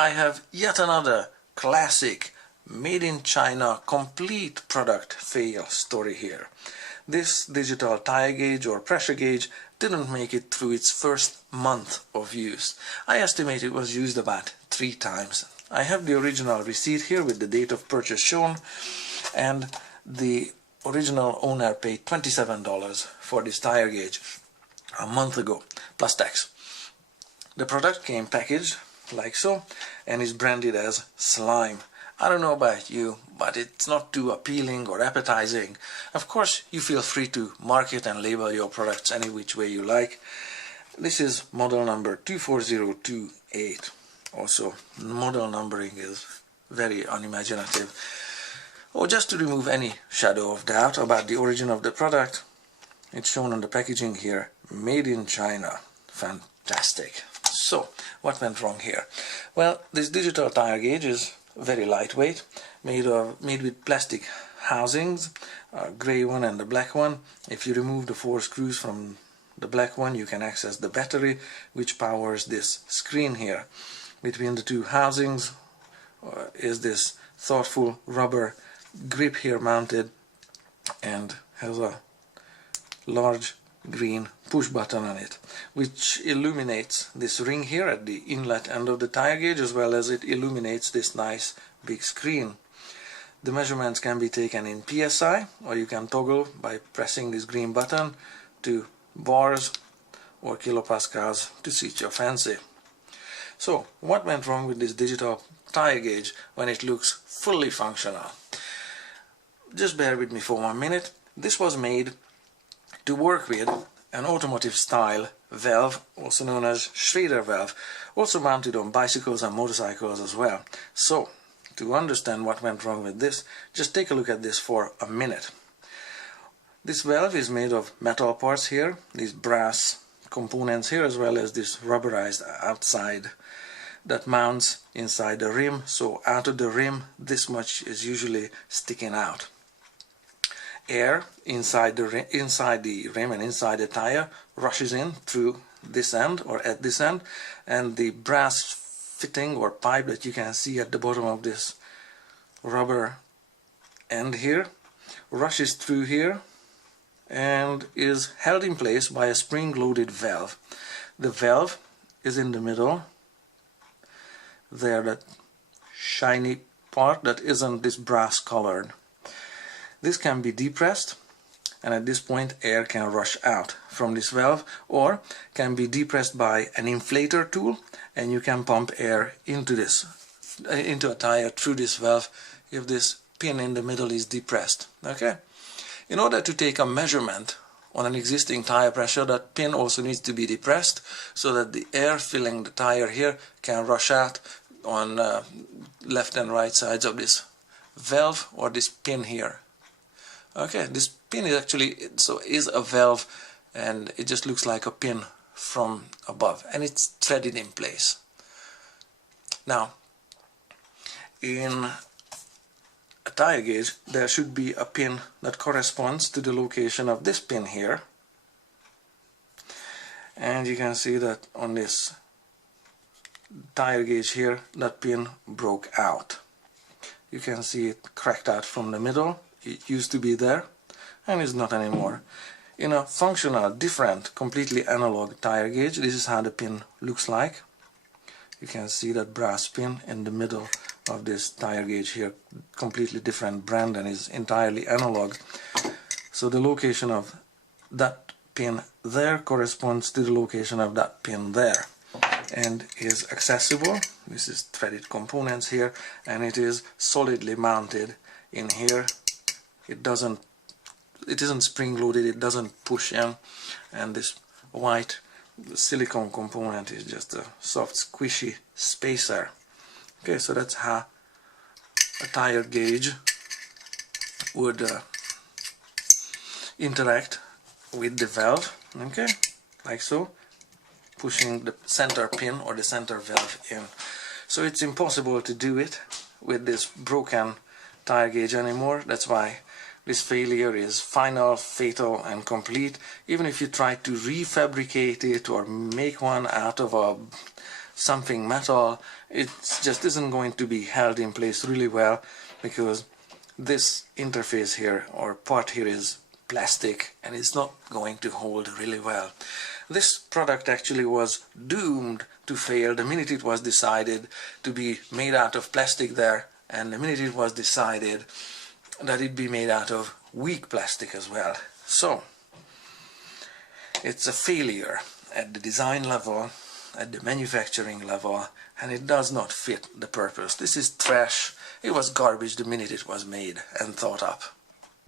I have yet another classic made in China complete product fail story here. This digital tire gauge or pressure gauge didn't make it through its first month of use. I estimate it was used about 3 times. I have the original receipt here with the date of purchase shown, and the original owner paid $27 for this tire gauge a month ago, plus tax. The product came packaged like so and is branded as Slime. I don't know about you, but it's not too appealing or appetizing. Of course, you feel free to market and label your products any which way you like. This is model number 24028. Also, model numbering is very unimaginative. Or just to remove any shadow of doubt about the origin of the product, it's shown on the packaging here, made in China. Fantastic. So, what went wrong here? Well, this digital tire gauge is very lightweight, made with plastic housings, a grey one and the black one. If you remove the 4 screws from the black one, you can access the battery which powers this screen here. Between the 2 housings is this thoughtful rubber grip here mounted, and has a large green push button on it, which illuminates this ring here at the inlet end of the tire gauge, as well as it illuminates this nice big screen. The measurements can be taken in PSI, or you can toggle by pressing this green button to bars or kilopascals to suit your fancy. So, what went wrong with this digital tire gauge when it looks fully functional? Just bear with me for 1 minute. This was made to work with an automotive style valve, also known as Schrader valve, also mounted on bicycles and motorcycles as well. So, to understand what went wrong with this, just take a look at this for a minute. This valve is made of metal parts here, these brass components here, as well as this rubberized outside that mounts inside the rim. So out of the rim, this much is usually sticking out. Air inside the rim and inside the tire rushes in through this end or at this end, and the brass fitting or pipe that you can see at the bottom of this rubber end here rushes through here and is held in place by a spring-loaded valve. The valve is in the middle there, that shiny part that isn't this brass colored. This can be depressed, and at this point air can rush out from this valve, or can be depressed by an inflator tool, and you can pump air into a tire through this valve if this pin in the middle is depressed. Okay? In order to take a measurement on an existing tire pressure, that pin also needs to be depressed so that the air filling the tire here can rush out on left and right sides of this valve or this pin here. Okay, this pin is actually is a valve, and it just looks like a pin from above, and it's threaded in place. Now, in a tire gauge, there should be a pin that corresponds to the location of this pin here, and you can see that on this tire gauge here, that pin broke out. You can see it cracked out from the middle. It used to be there and is not anymore. In a functional, different, completely analog tire gauge, this is how the pin looks like. You can see that brass pin in the middle of this tire gauge here, completely different brand and is entirely analog. So the location of that pin there corresponds to the location of that pin there, and is accessible. This is threaded components here, and it is solidly mounted in here. It isn't spring-loaded, it doesn't push in, and this white silicone component is just a soft, squishy spacer. Okay, so that's how a tire gauge would interact with the valve. Okay, like so, pushing the center pin or the center valve in. So it's impossible to do it with this broken tire gauge anymore. That's why this failure is final, fatal and complete. Even if you try to refabricate it or make one out of a something metal, it just isn't going to be held in place really well, because this interface here or part here is plastic and it's not going to hold really well. This product actually was doomed to fail the minute it was decided to be made out of plastic there, and the minute it was decided that it be made out of weak plastic as well. So it's a failure at the design level, at the manufacturing level, and it does not fit the purpose. This is trash. It was garbage the minute it was made and thought up.